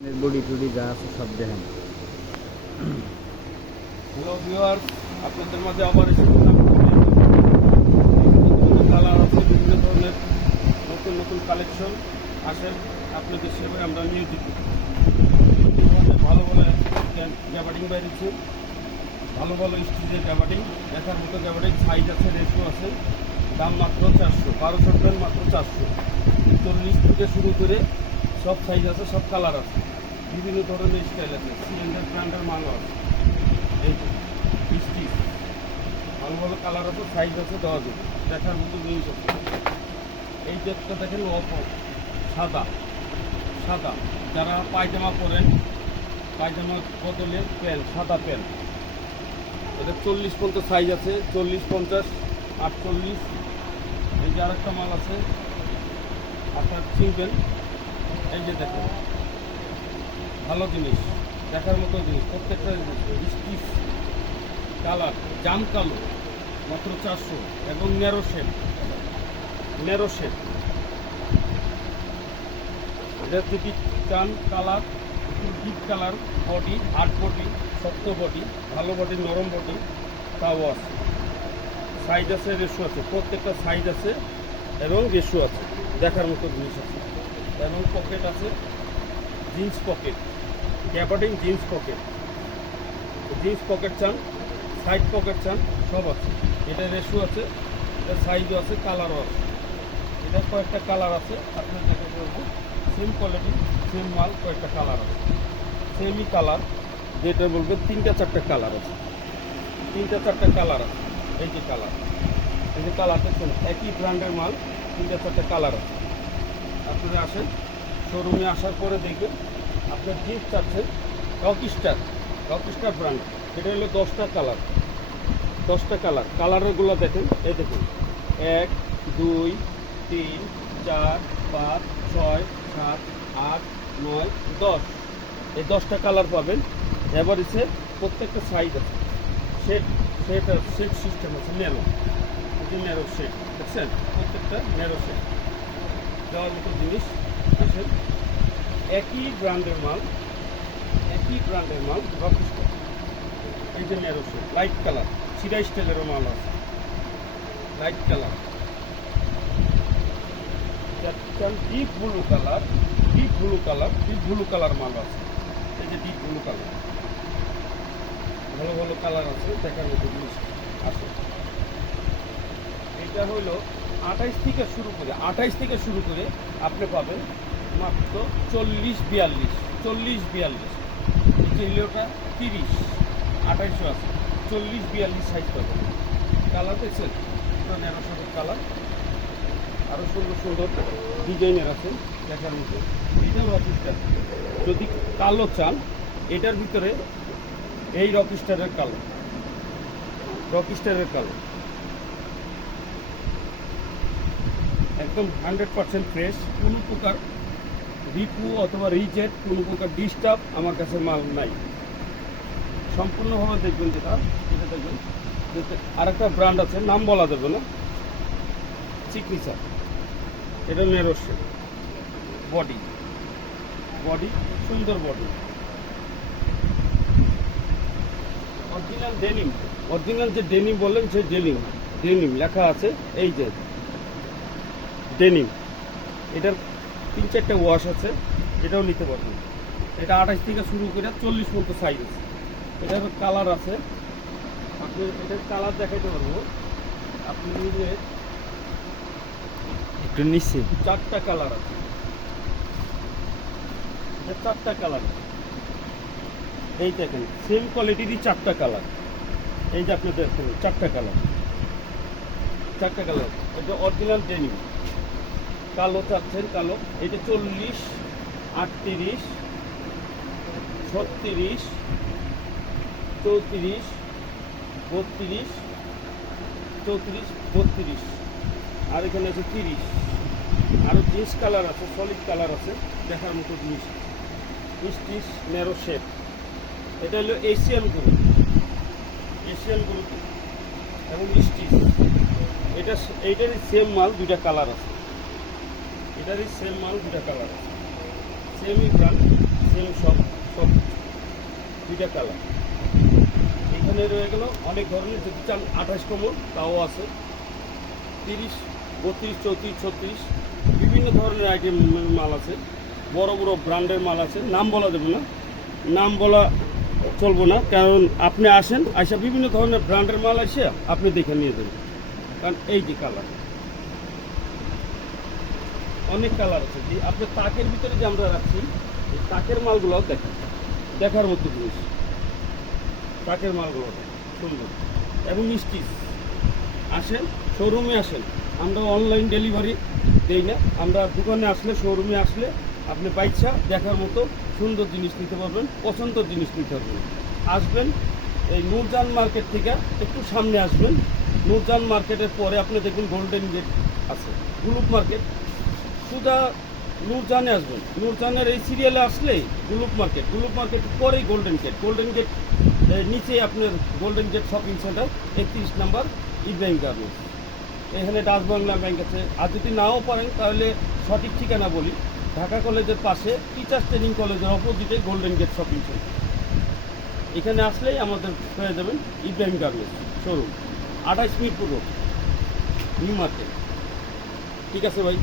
Body টুডি যা আছে সব দেখেন। হ্যালো ভিউয়ার্স, আপনাদের মাঝে আবার এসেছি। কালার আছে, বিভিন্ন ধরনের নতুন নতুন কালেকশন আসেন আপনাদের সেবায় আমরা নিয়োজিত। ভালো ভালো গ্যাবার্ডিং বাইরেছে, ভালো ভালো স্টিচের গ্যাবার্ডিং, দেখার মতো গ্যাবার্ডিং, সাইজ আছে, রেশিও আছে। দাম মাত্র 400, 1200 টন মাত্র 400। 40 থেকে শুরু করে সব সাইজ আছে, সব কালার আছে, বিভিন্ন ধরনের স্টাইল আছে, সিলিন্ডার ব্র্যান্ডের মালও আছে। এই স্টিচ ভালো ভালো কালার আছে, সাইজ আছে, দেওয়া যাবে, দেখার মতো জিনিস আছে। এই একটা দেখেন সাদা সাদা, যারা পায়জামা পরেন, পায়জামার বদলে প্যান্ট, সাদা প্যান্ট, এটা 40 পর্যন্ত সাইজ আছে, 40, 50, 48। এই যে আরেকটা মাল আছে, আপনার চিনবেন। এই যে দেখেন, ভালো জিনিস, দেখার মতো জিনিস, প্রত্যেকটা স্টিচ কালার, জাম কালো, মাত্র 400। এবং ন্যারো শেপ এটা যদি চান colour, deep colour, body, hard body, শক্ত বডি, ভালো বডি, নরম বডি, তাও আছে। সাইজ আছে, রেশো আছে, প্রত্যেকটা সাইজ আছে এবং রেশো আছে, দেখার মতো জিনিস আছে। এবং পকেট আছে, jeans pocket, gabardine jeans pocket চান, সাইড পকেট চান, সব আছে। এটা রেশো আছে, এটা সাইজও আছে, কালারও আছে। এটা কয়েকটা কালার আছে, আপনার দেখে বলবো। সেম কোয়ালিটি, সেম মাল, কয়েকটা কালার আছে, সেমই কালার, যেটা বলবে 3-4টা কালার আছে, 3-4টা কালার আছে। এই যে কালার দেখছেন, একই ব্র্যান্ডের মাল, 3-4টা কালার আছে। আপনারা আসেন, শোরুমে আসার পরে দেখবেন। আপনার জিন্স চাচ্ছেন রকস্টার ব্র্যান্ড, এটা হলো 10টা কালার। কালারগুলো দেখেন, এই দেখুন, 1, 2, 3, 4, 5, 6, 7, 8, 9, 10। এই 10টা কালার পাবেন। এবার এসে প্রত্যেকটা সাইজ আছে, সেট সিস্টেম আছে, ন্যারো শেড, দেখছেন, প্রত্যেকটা ন্যারো শেড দেওয়ার মতো জিনিস আছে। একই ব্র্যান্ডের মাল, রকস্টার। এই যে ন্যারো শেড, লাইট কালার, সিরা স্টাইলেরও মাল আছে, light colour. Deep blue colour মাল আছে। এই যে ডিপ ব্লু কালার, ভালো ভালো কালার আছে, দেখার মতো জিনিস আছে। এটা হলো 28 থেকে শুরু করে আপনি পাবেন মাত্র 40-42। এই যে হিলোটা 30, 2800 আছে, 40-42 সাইজ পাবেন। কালার দেখছেন, ন্যারো শেডের কালার, আরও সুন্দর ডিজাইনের আছে, দেখার মতো। এটাও রকস্টার, যদি কালো চান, এটার ভিতরে এই রকস্টারের কালো, একদম 100% ফ্রেশ, কোনো প্রকার রিপু অথবা রিজেক্ট, কোনো প্রকার ডিস্টার্ব আমার কাছে মাল নাই। সম্পূর্ণভাবে দেখবেন, যেটা দেখবেন। আরেকটা ব্র্যান্ড আছে, নাম বলা যাবে না, সিগনেচার। এটা ন্যারো শেপ, বডি, সুন্দর বডি, অরিজিনাল যে ডেনিম বলেন, সে ডেনিম লেখা আছে। এই যে ডেনিম, এটার 3-4টা ওয়াশ আছে, এটাও নিতে পারবেন। এটা 28 থেকে শুরু করে 40 পর্যন্ত সাইজ আছে। এটার কালার আছে, আপনি এটার কালার দেখাইতে পারবো। আপনি নিজে একটু নিচ্ছি, 4টা কালার আছে, 4টা কালার। এই দেখেন, সেম কোয়ালিটিরই 4টা কালার। এই যে আপনি দেখেন, 4টা কালার। এটা অরিজিনাল ডেনিম, কালো চাচ্ছেন, কালো। এটা 40, 38, 36, 34, 32, আর এখানে আছে 30। আরও জিন্স কালার আছে, সলিড কালার আছে, দেখার মতো জিনিস। স্টিচ ন্যারো শেপ, এটা হলো এশিয়ান গ্রুপ এবং স্টিচ। এইটারই সেম মাল, 2টা কালার আছে, সেমই ব্র্যান্ড, সেম 2টা কালার। এখানে রয়ে গেল অনেক ধরনের, যদি চান 28 কমল তাও আছে, 30, 32, 34, 36 বিভিন্ন ধরনের আইটেম মাল আছে। বড় বড় ব্র্যান্ডের মাল আছে, নাম বলা যাবে না, নাম বলা চলবো না, কারণ আপনি আসেন আইসা বিভিন্ন ধরনের ব্র্যান্ডের মাল এসে আপনি দেখে নিয়ে যাবেন। কারণ এই যে কালার, অনেক কালার আছে। যে আপনার তাকের ভিতরে যে আমরা রাখছি, এই তাকের মালগুলো দেখেন, দেখার মতো জিনিস। তাকের মালগুলো সুন্দর এবং স্টিচ। আসেন, শোরুমে আসেন, আমরা অনলাইন ডেলিভারি দেই না। আমরা দোকানে আসলে, শোরুমে আসলে আপনি বাইচ্ছা দেখার মতো সুন্দর জিনিস নিতে পারবেন, পছন্দের জিনিস নিতে পারবেন। আসবেন এই নূরজাহান মার্কেট থেকে একটু সামনে আসবেন, নূরজাহান মার্কেটের পরে আপনি দেখুন গোল্ডেন গেট আছে, গুলুপ মার্কেট, সুদা নূরজাহানে আসবেন। নূরজাহানের এই সিরিয়ালে আসলে গুলুপ মার্কেট, গুলুপ মার্কেট পরেই গোল্ডেন গেট, গোল্ডেন গেট নিচে আপনার গোল্ডেন গেট শপিং সেন্টার 31 নম্বর ইব্রাহিম গার্মেন্টস। এখানে ডাচ বাংলা ব্যাংক আছে। আর যদি নাও পারেন তাহলে সঠিক ঠিকানা বলি, ঢাকা কলেজের পাশে টিচার্স ট্রেনিং কলেজের অপোজিটে গোল্ডেন গেট শপিং সেন্টার। এখানে আসলেই আমাদের পেয়ে যাবেন Ibrahim garments showroom, 28 Mirpur road, new market. ঠিক আছে ভাই।